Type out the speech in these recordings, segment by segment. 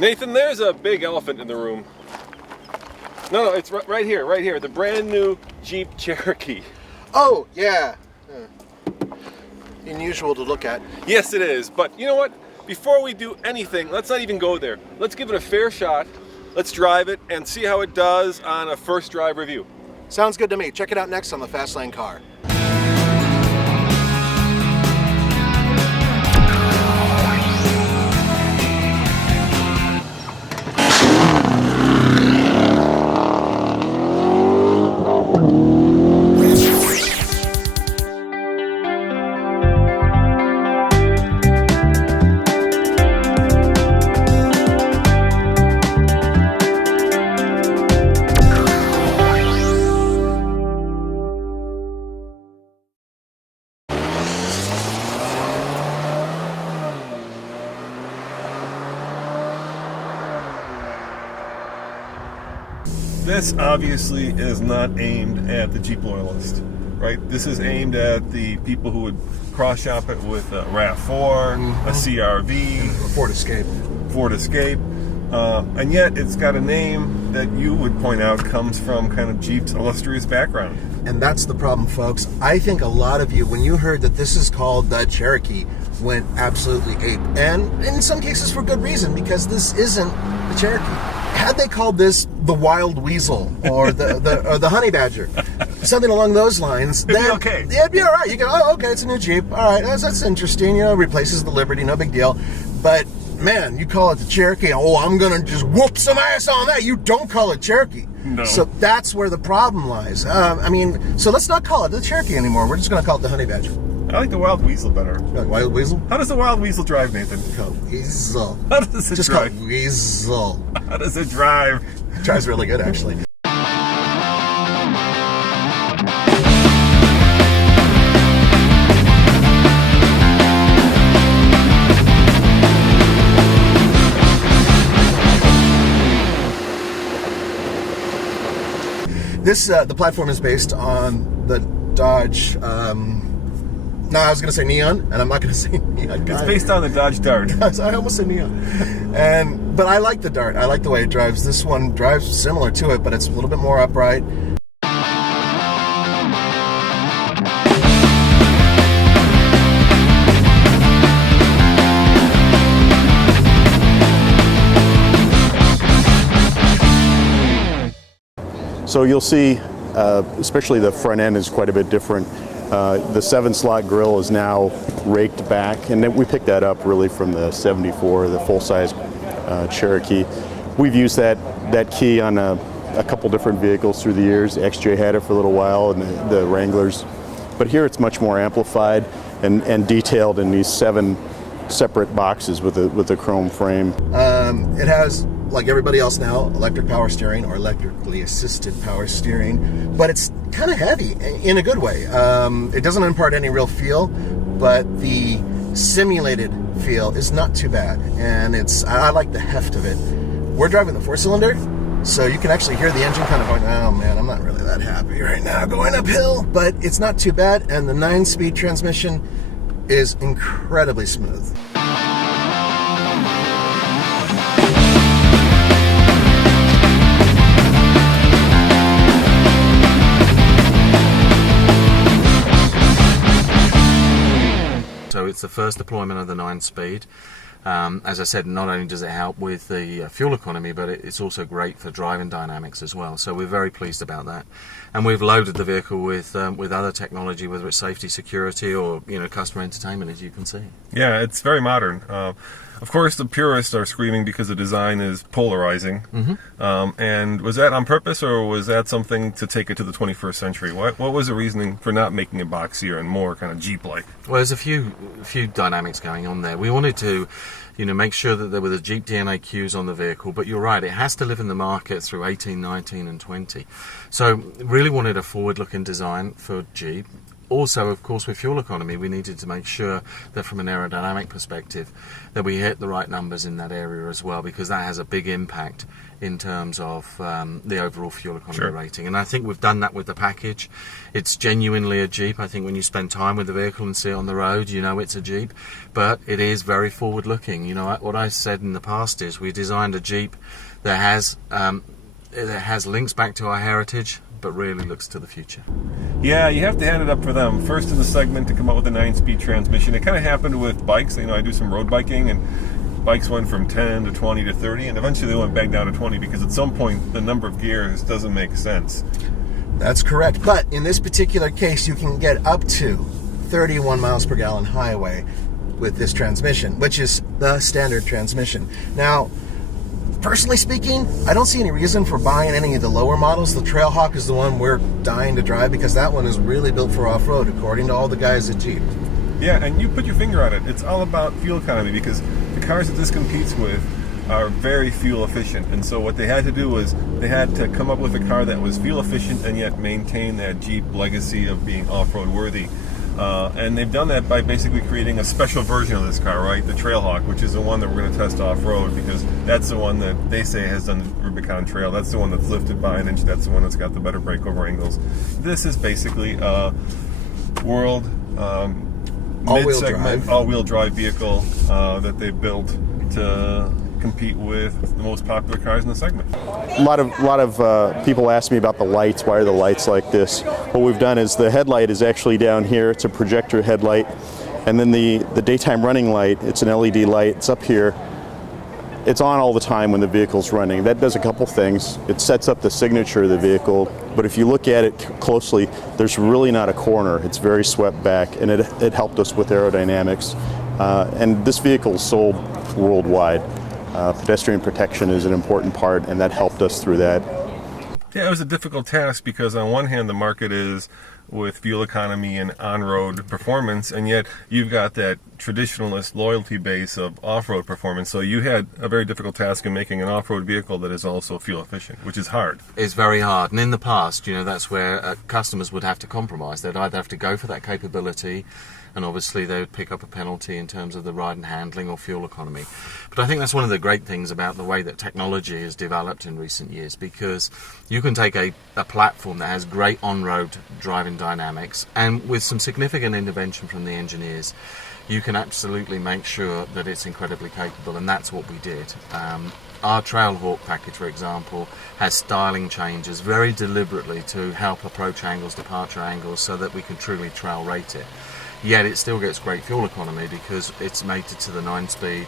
Nathan, there's a big elephant in the room. No, it's right here. The brand new Jeep Cherokee. Oh, yeah. Unusual to look at. Yes, it is. But you know what? Before we do anything, let's not even go there. Let's give it a fair shot. Let's drive it and see how it does on a first drive review. Sounds good to me. Check it out next on the Fast Lane Car. This obviously is not aimed at the Jeep loyalist, right? This is aimed at the people who would cross-shop it with a RAV4, a CRV, a Ford Escape. And yet it's got a name that you would point out comes from kind of Jeep's illustrious background. And that's the problem, folks. I think a lot of you, when you heard that this is called the Cherokee, went absolutely ape. And in some cases for good reason, because this isn't the Cherokee. Had they called this the Wild Weasel or the Honey Badger, something along those lines, it'd be okay. Yeah, it'd be all right. You go, oh, okay, it's a new Jeep. All right, that's interesting. You know, replaces the Liberty, no big deal. But man, you call it the Cherokee. Oh, I'm gonna just whoop some ass on that. You don't call it Cherokee. No. So that's where the problem lies. So let's not call it the Cherokee anymore. We're just gonna call it the Honey Badger. I like the Wild Weasel better. Wild Weasel? How does the Wild Weasel drive, Nathan? Weasel. How does it just drive? Call it Weasel. How does it drive? It drives really good, actually. The platform is based on the Dodge, no, I was going to say Neon, and I'm not going to say Neon. It's based on the Dodge Dart. I almost said Neon. But I like the Dart. I like the way it drives. This one drives similar to it, but it's a little bit more upright. So you'll see, especially the front end is quite a bit different. The 7-slot grille is now raked back, and then we picked that up really from the 74, the full-size Cherokee. We've used that key on a couple different vehicles through the years. XJ had it for a little while, and the Wranglers. But here it's much more amplified and detailed in these 7 separate boxes with a chrome frame. It has, like everybody else now, electric power steering or electrically assisted power steering, but it's kind of heavy in a good way. It doesn't impart any real feel, but the simulated feel is not too bad, and I like the heft of it. We're driving the 4-cylinder, so you can actually hear the engine kind of going, oh man, I'm not really that happy right now going uphill, but it's not too bad, and the 9-speed transmission is incredibly smooth. So it's the first deployment of the 9-speed. As I said, not only does it help with the fuel economy, but it's also great for driving dynamics as well. So we're very pleased about that. And we've loaded the vehicle with other technology, whether it's safety, security, or customer entertainment, as you can see. Yeah, it's very modern. Of course, the purists are screaming because the design is polarizing. And was that on purpose, or was that something to take it to the 21st century? What was the reasoning for not making it boxier and more kind of Jeep-like? Well, there's a few dynamics going on there. We wanted to make sure that there were the Jeep DNA cues on the vehicle, but you're right, it has to live in the market through 18, 19, and 20. So really wanted a forward-looking design for Jeep. also, of course, with fuel economy, we needed to make sure that from an aerodynamic perspective that we hit the right numbers in that area as well, because that has a big impact in terms of the overall fuel economy rating. And I think we've done that with the package. It's genuinely a Jeep. I think when you spend time with the vehicle and see it on the road, you know it's a Jeep. But it is very forward looking. You know, what I said in the past is we designed a Jeep that has links back to our heritage, but really looks to the future. Yeah, you have to hand it up for them. First in the segment to come up with a 9-speed transmission. It kind of happened with bikes. You know, I do some road biking, and bikes went from 10 to 20 to 30, and eventually they went back down to 20 because at some point the number of gears doesn't make sense. That's correct. But in this particular case, you can get up to 31 miles per gallon highway with this transmission, which is the standard transmission. Now, personally speaking, I don't see any reason for buying any of the lower models. The Trailhawk is the one we're dying to drive because that one is really built for off-road, according to all the guys at Jeep. Yeah, and you put your finger on it. It's all about fuel economy because the cars that this competes with are very fuel efficient. And so what they had to do was they had to come up with a car that was fuel efficient and yet maintain that Jeep legacy of being off-road worthy. And they've done that by basically creating a special version of this car, right? The Trailhawk, which is the one that we're going to test off-road because that's the one that they say has done the Rubicon Trail. That's the one that's lifted by an inch. That's the one that's got the better breakover angles. This is basically a world mid-segment all-wheel drive vehicle that they built to compete with the most popular cars in the segment. A lot of people ask me about the lights. Why are the lights like this? What we've done is the headlight is actually down here. It's a projector headlight, and then the daytime running light. It's an LED light. It's up here. It's on all the time when the vehicle's running. That does a couple things. It sets up the signature of the vehicle, but if you look at it closely, there's really not a corner. It's very swept back, and it helped us with aerodynamics. And this vehicle is sold worldwide. Pedestrian protection is an important part, and that helped us through that. Yeah, it was a difficult task because on one hand the market is with fuel economy and on-road performance, and yet you've got that traditionalist loyalty base of off-road performance. So you had a very difficult task in making an off-road vehicle that is also fuel efficient, which is hard. It's very hard, and in the past, you know, that's where customers would have to compromise. They'd either have to go for that capability, and obviously they would pick up a penalty in terms of the ride and handling or fuel economy. But I think that's one of the great things about the way that technology has developed in recent years, because you can take a platform that has great on-road driving dynamics, and with some significant intervention from the engineers, you can absolutely make sure that it's incredibly capable, and that's what we did. Our Trailhawk package, for example, has styling changes very deliberately to help approach angles, departure angles, so that we can truly trail rate it. Yet it still gets great fuel economy because it's mated to the 9-speed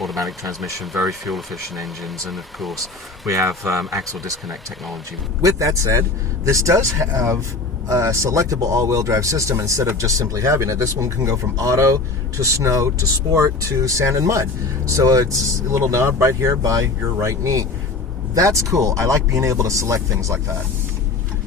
automatic transmission, very fuel efficient engines, and of course we have axle disconnect technology. With that said, this does have a selectable all-wheel drive system instead of just simply having it. This one can go from auto to snow to sport to sand and mud. So it's a little knob right here by your right knee. That's cool. I like being able to select things like that.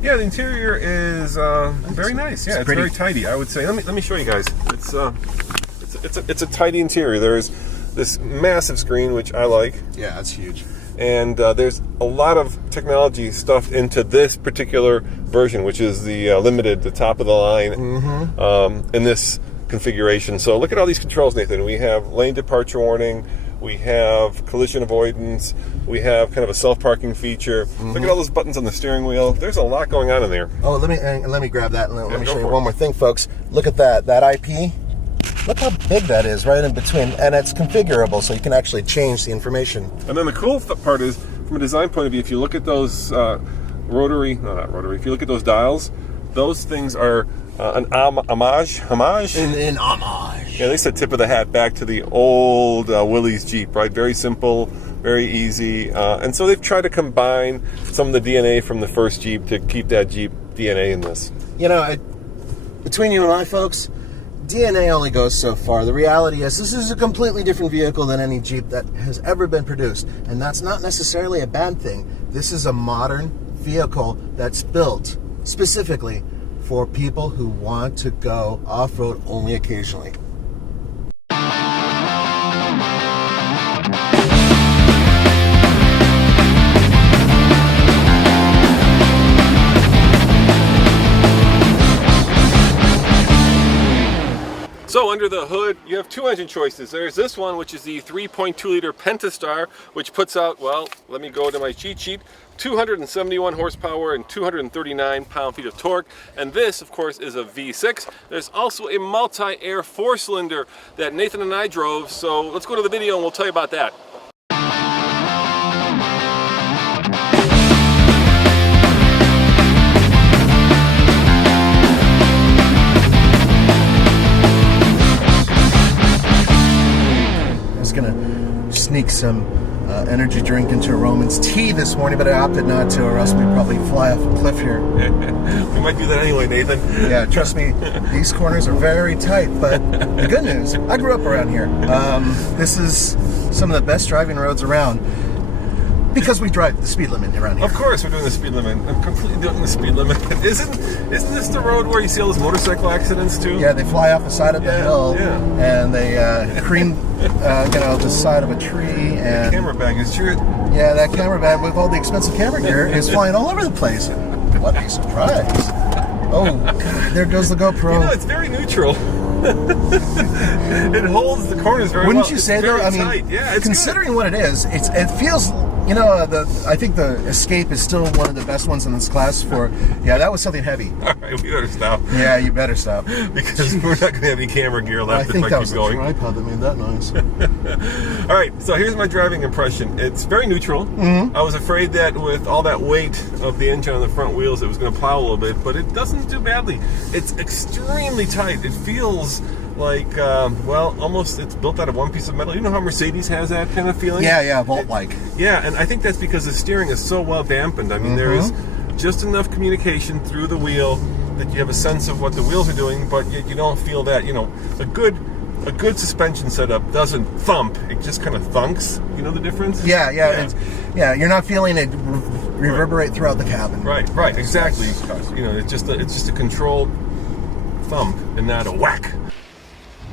Yeah, the interior is very nice. Yeah, it's very tidy, I would say. Let me show you guys. It's a tidy interior. There's this massive screen, which I like. Yeah, that's huge. And there's a lot of technology stuffed into this particular version, which is the limited, the top of the line in this configuration. So look at all these controls, Nathan. We have lane departure warning. We have collision avoidance. We have kind of a self-parking feature. Look at all those buttons on the steering wheel. There's a lot going on in there. Oh, let me grab that and let me show you one more thing, folks. Look at that IP. Look how big that is right in between, and it's configurable, so you can actually change the information. And then the cool part is, from a design point of view, if you look at those if you look at those dials, those things are an homage. In homage. Yeah, they said tip of the hat back to the old Willys Jeep, right? Very simple, very easy. And so they've tried to combine some of the DNA from the first Jeep to keep that Jeep DNA in this. You know, between you and I, folks, DNA only goes so far. The reality is this is a completely different vehicle than any Jeep that has ever been produced. And that's not necessarily a bad thing. This is a modern vehicle that's built specifically for people who want to go off-road only occasionally. under the hood, you have two engine choices. There's this one, which is the 3.2 liter Pentastar, which puts out, well, let me go to my cheat sheet, 271 horsepower and 239 pound-feet of torque. And this, of course, is a V6. There's also a multi-air 4-cylinder that Nathan and I drove. So let's go to the video and we'll tell you about that. Gonna sneak some energy drink into Roman's tea this morning, but I opted not to, or else we'd probably fly off a cliff here. We might do that anyway, Nathan. Yeah, trust me, these corners are very tight, but the good news, I grew up around here. This is some of the best driving roads around. Because we drive the speed limit around here. Of course we're doing the speed limit. I'm completely doing the speed limit. Isn't this the road where you see all those motorcycle accidents too? Yeah, they fly off the side of the hill, and they cream, the side of a tree. And the camera bag is true. Yeah, that camera bag with all the expensive camera gear is flying all over the place. What a surprise! Oh, God, there goes the GoPro. You know, it's very neutral. It holds the corners very Wouldn't well. you say though? I mean, tight. Yeah, it's considering good. what it is, it feels. I think the Escape is still one of the best ones in this class for, that was something heavy. All right, we better stop. Yeah, you better stop. Because we're not going to have any camera gear left if I keep going. I think that was the tripod that made that noise. All right, so here's my driving impression. It's very neutral. I was afraid that with all that weight of the engine on the front wheels, it was going to plow a little bit, but it doesn't do badly. It's extremely tight. It feels like, almost it's built out of one piece of metal. You know how Mercedes has that kind of feeling? Yeah, Volt-like. Yeah, and I think that's because the steering is so well dampened. I mean, there is just enough communication through the wheel that you have a sense of what the wheels are doing, but yet you don't feel that, a good suspension setup doesn't thump. It just kind of thunks. You know the difference? Yeah. You're not feeling it reverberate throughout the cabin. Right, exactly. It's just a controlled thump and not a whack.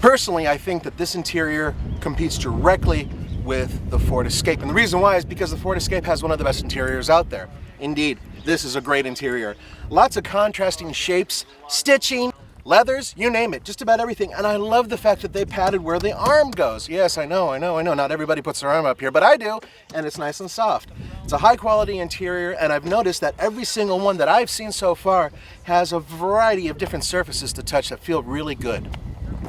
Personally, I think that this interior competes directly with the Ford Escape. And the reason why is because the Ford Escape has one of the best interiors out there. Indeed, this is a great interior. Lots of contrasting shapes, stitching, leathers, you name it, just about everything. And I love the fact that they padded where the arm goes. Yes, I know. Not everybody puts their arm up here, but I do, and it's nice and soft. It's a high quality interior, and I've noticed that every single one that I've seen so far has a variety of different surfaces to touch that feel really good.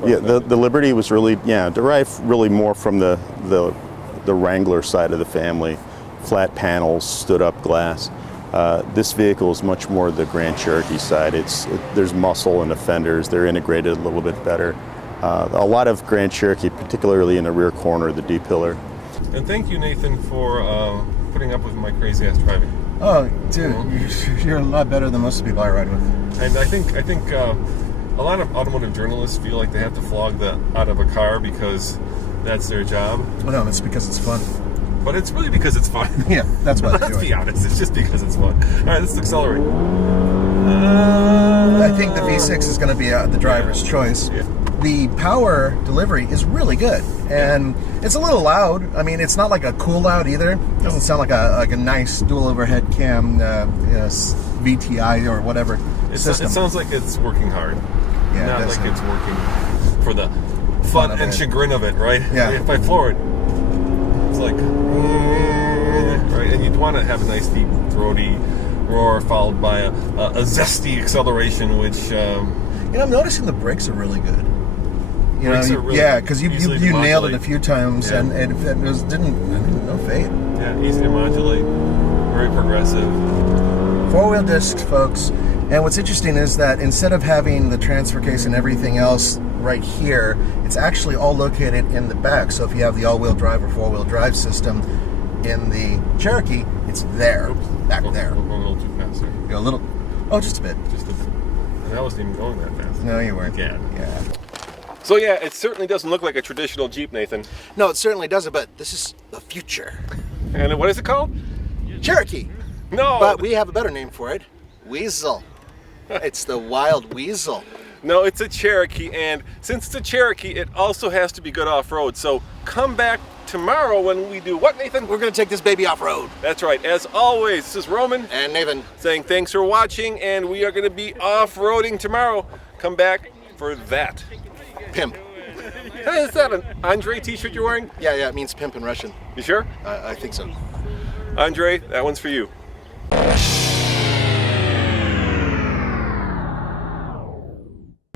Yeah, the Liberty was really, derived really more from the Wrangler side of the family. Flat panels, stood up glass. This vehicle is much more the Grand Cherokee side. There's muscle in the fenders. They're integrated a little bit better. A lot of Grand Cherokee, particularly in the rear corner, the D-pillar. And thank you, Nathan, for putting up with my crazy ass driving. Oh, dude, you're a lot better than most people I ride with. And I think a lot of automotive journalists feel like they have to flog the out of a car because that's their job. Well, no, it's because it's fun. But it's really because it's fun. Yeah, that's why. Let's be honest, it's just because it's fun. All right, let's accelerate. I think the V6 is going to be the driver's choice. Yeah. The power delivery is really good, and it's a little loud. I mean, it's not like a cool loud either. It doesn't sound like a nice dual overhead cam VTI or whatever system. It sounds like it's working hard. Yeah, not like it's working for the fun and chagrin of it, right? Yeah. If I floor it, it's like, right? And you'd want to have a nice deep throaty roar followed by a zesty acceleration, which I'm noticing the brakes are really good. Because you nailed it a few times, and it didn't no fade. Yeah, easy to modulate, very progressive. 4-wheel discs, folks. And what's interesting is that instead of having the transfer case and everything else right here, it's actually all located in the back. So if you have the all-wheel drive or 4-wheel drive system in the Cherokee, it's there, back there. Going a little too fast there. Go a little, just a bit. Just a bit. And I wasn't even going that fast. No, you weren't. Yeah. So yeah, it certainly doesn't look like a traditional Jeep, Nathan. No, it certainly doesn't, but this is the future. And what is it called? Cherokee. No. But we have a better name for it. Weasel. It's the Wild Weasel. No, it's a Cherokee, and since it's a Cherokee, it also has to be good off-road. So come back tomorrow when we do what, Nathan? We're going to take this baby off-road. That's right. As always, this is Roman. And Nathan. Saying thanks for watching, and we are going to be off-roading tomorrow. Come back for that. Pimp. Hey, is that an Andre t-shirt you're wearing? Yeah, it means pimp in Russian. You sure? I think so. Andre, that one's for you.